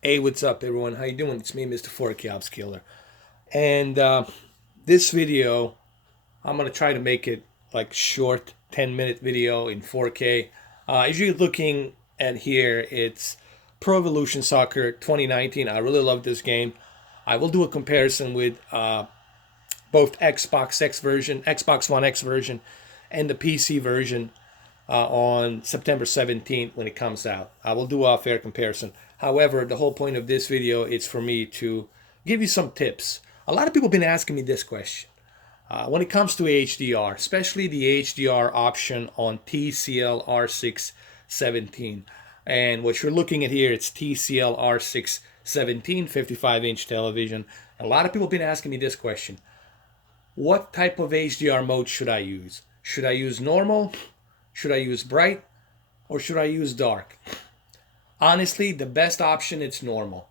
Hey, what's up, everyone? How you doing? It's me, Mr. 4K Upscaler. And this video, I'm gonna try to make it like short, 10-minute video in 4K. As you're looking at here, it's Pro Evolution Soccer 2019. I really love this game. I will do a comparison with both Xbox One X version, and the PC version on September 17th when it comes out. I will do a fair comparison. However, the whole point of this video is for me to give you some tips. A lot of people have been asking me this question. When it comes to HDR, especially the HDR option on TCL R617. And what you're looking at here, it's TCL R617 55-inch television. And a lot of people have been asking me this question. What type of HDR mode should I use? Should I use normal? Should I use bright? Or should I use dark? Honestly, the best option is normal.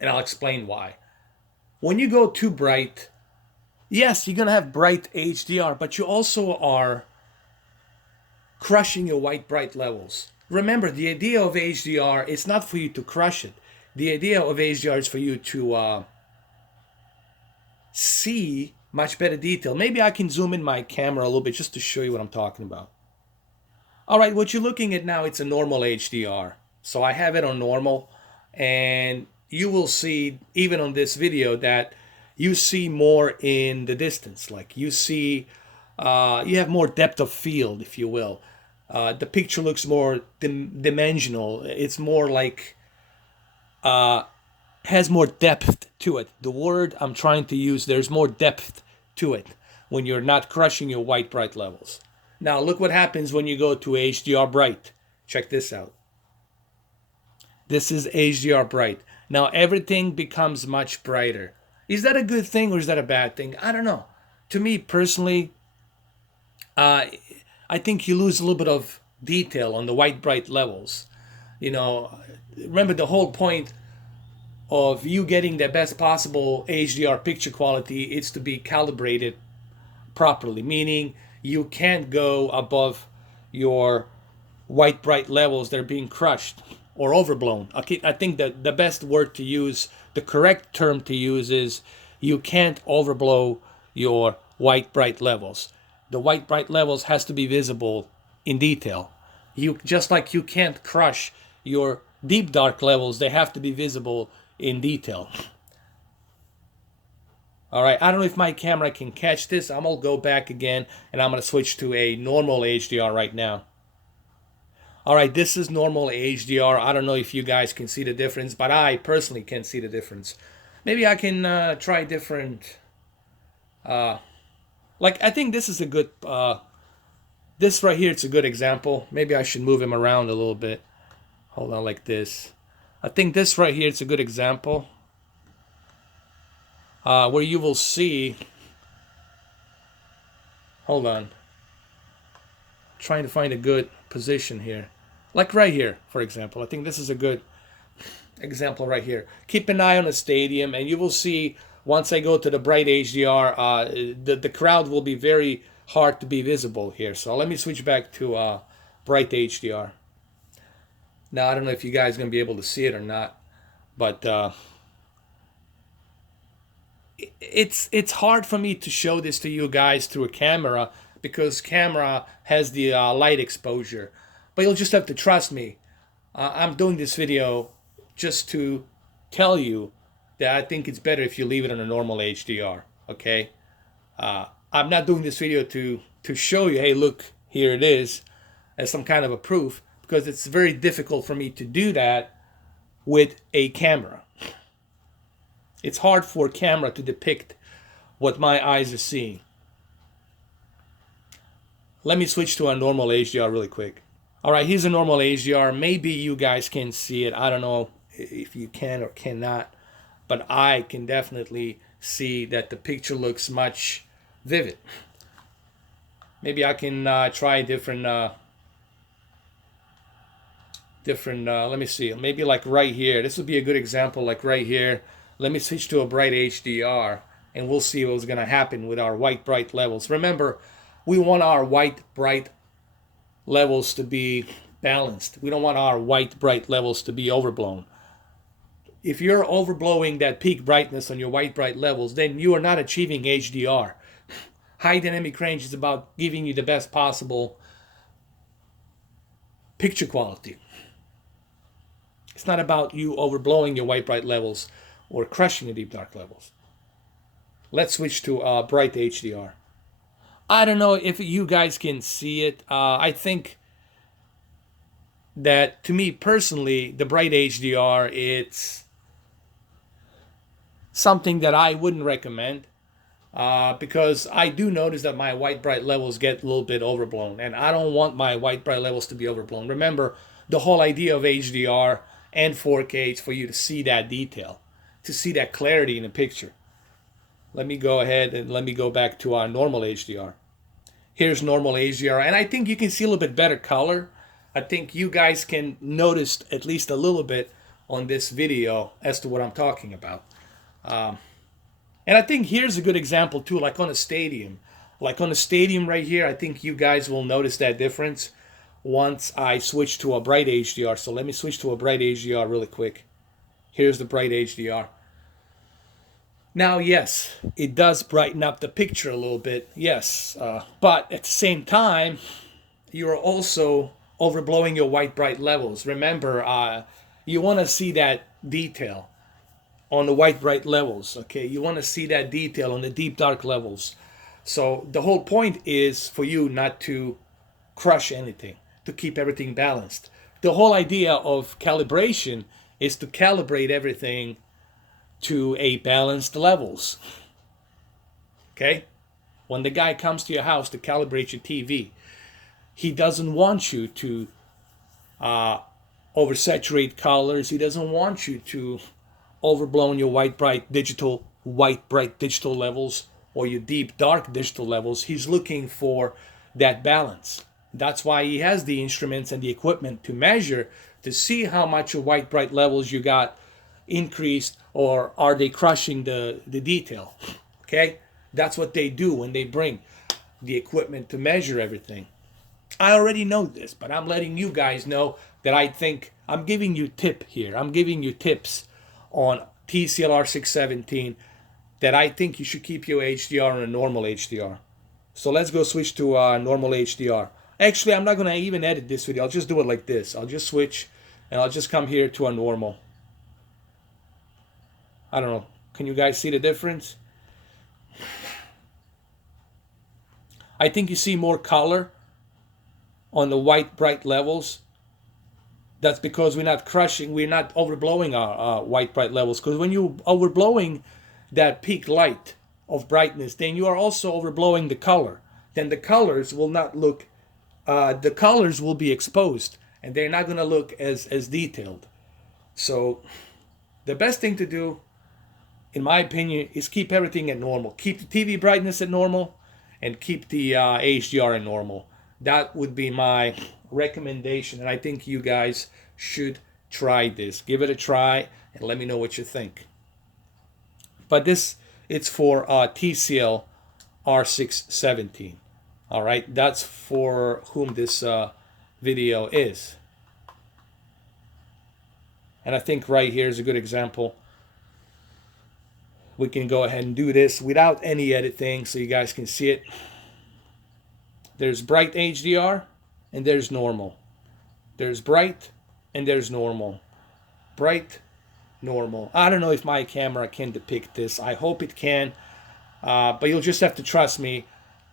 And I'll explain why. When you go too bright, yes, you're going to have bright HDR, but you also are crushing your white bright levels. Remember, the idea of HDR is not for you to crush it. The idea of HDR is for you to see much better detail. Maybe I can zoom in my camera a little bit just to show you what I'm talking about. All right, what you're looking at now, it's a normal HDR. So I have it on normal, and you will see, even on this video, that you see more in the distance. Like you see, you have more depth of field, if you will. The picture looks more dimensional. It's more like, has more depth to it. The word I'm trying to use, there's more depth to it when you're not crushing your white bright levels. Now look what happens when you go to HDR bright. Check this out. This is HDR bright. Now everything becomes much brighter. Is that a good thing or is that a bad thing? I don't know. To me personally, I think you lose a little bit of detail on the white bright levels. You know, remember the whole point of you getting the best possible HDR picture quality is to be calibrated properly, meaning you can't go above your white bright levels that are being crushed or overblown. Okay, I think that the best word to use, the correct term to use is you can't overblow your white bright levels. The white bright levels has to be visible in detail. You just like you can't crush your deep dark levels, they have to be visible in detail. All right, I don't know if my camera can catch this. I'm gonna go back again and I'm gonna switch to a normal HDR right now. All right, this is normal HDR. I don't know if you guys can see the difference, but I personally can see the difference. Maybe I can try different. Like I think this is a good. This right here, it's a good example. Maybe I should move him around a little bit. Hold on, like this. I think this right here, it's a good example. Where you will see. Hold on. Trying to find a good position here. Like right here, for example. I think this is a good example right here. Keep an eye on the stadium, and you will see once I go to the bright HDR, the crowd will be very hard to be visible here. So let me switch back to bright HDR. Now, I don't know if you guys are going to be able to see it or not, but it's hard for me to show this to you guys through a camera because camera has the light exposure. But you'll just have to trust me. I'm doing this video just to tell you that I think it's better if you leave it on a normal HDR. Okay? I'm not doing this video to show you, hey, look, here it is, as some kind of a proof, because it's very difficult for me to do that with a camera. It's hard for a camera to depict what my eyes are seeing. Let me switch to a normal HDR really quick. All right, here's a normal HDR. Maybe you guys can see it. I don't know if you can or cannot, but I can definitely see that the picture looks much vivid. Maybe I can try different, let me see, maybe like right here. This would be a good example, like right here. Let me switch to a bright HDR, and we'll see what's going to happen with our white bright levels. Remember, we want our white bright levels to be balanced. We don't want our white bright levels to be overblown. if you're overblowing that peak brightness on your white bright levels, then you are not achieving HDR. High dynamic range is about giving you the best possible picture quality. It's not about you overblowing your white bright levels or crushing the deep dark levels. Let's switch to bright HDR. I don't know if you guys can see it. I think that, to me personally, the bright HDR, it's something that I wouldn't recommend because I do notice that my white bright levels get a little bit overblown, and I don't want my white bright levels to be overblown. Remember, the whole idea of HDR and 4K is for you to see that detail, to see that clarity in the picture. Let me go ahead and let me go back to our normal HDR. Here's normal HDR, and I think you can see a little bit better color. I think you guys can notice at least a little bit on this video as to what I'm talking about. And I think here's a good example too, like on a stadium. Like on a stadium right here, I think you guys will notice that difference once I switch to a bright HDR. So let me switch to a bright HDR really quick. Here's the bright HDR. Now, yes, it does brighten up the picture a little bit, yes. But at the same time, you're also overblowing your white bright levels. Remember, you want to see that detail on the white bright levels, okay? You want to see that detail on the deep dark levels. So the whole point is for you not to crush anything, to keep everything balanced. The whole idea of calibration is to calibrate everything to a balanced levels. Okay? When the guy comes to your house to calibrate your TV, he doesn't want you to oversaturate colors. He doesn't want you to overblown your white bright digital levels or your deep dark digital levels. He's looking for that balance. That's why he has the instruments and the equipment to measure, to see how much of white bright levels you got increased, or are they crushing the detail. Okay, that's what they do when they bring the equipment to measure everything. I already know this, but I'm letting you guys know that I think I'm giving you tip here. I'm giving you tips on TCL R617 that I think you should keep your HDR on a normal HDR. So let's go switch to normal HDR. Actually, I'm not going to even edit this video. I'll just do it like this. I'll just switch and I'll just come here to a normal. I don't know. Can you guys see the difference? I think you see more color on the white bright levels. That's because we're not crushing, we're not overblowing our white bright levels. Because when you're overblowing that peak light of brightness, then you are also overblowing the color. Then the colors will not look, the colors will be exposed and they're not going to look as detailed. So the best thing to do, in my opinion, is keep everything at normal. Keep the TV brightness at normal and keep the HDR at normal. That would be my recommendation, and I think you guys should try this. Give it a try and let me know what you think. But it's for TCL R617. All right, that's for whom this video is. And I think right here is a good example. We can go ahead and do this without any editing so you guys can see it. There's bright HDR and there's normal. There's bright and there's normal. Bright, normal. I don't know if my camera can depict this. I hope it can. But you'll just have to trust me.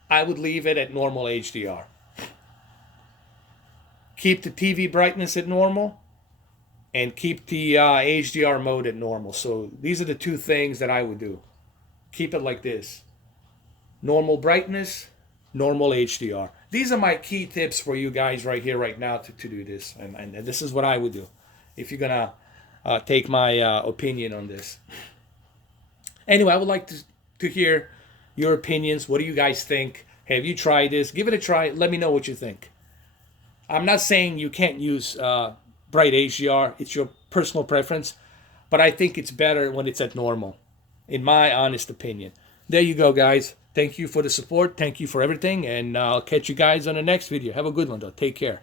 I would leave it at normal HDR. Keep the TV brightness at normal. And keep the HDR mode at normal. So these are the two things that I would do. Keep it like this. Normal brightness, normal HDR. These are my key tips for you guys right here, right now to do this. And this is what I would do if you're going to take my opinion on this. Anyway, I would like to hear your opinions. What do you guys think? Have you tried this? Give it a try. Let me know what you think. I'm not saying you can't use bright HDR. It's your personal preference. But I think it's better when it's at normal, in my honest opinion. There you go, guys. Thank you for the support. Thank you for everything. And I'll catch you guys on the next video. Have a good one, though. Take care.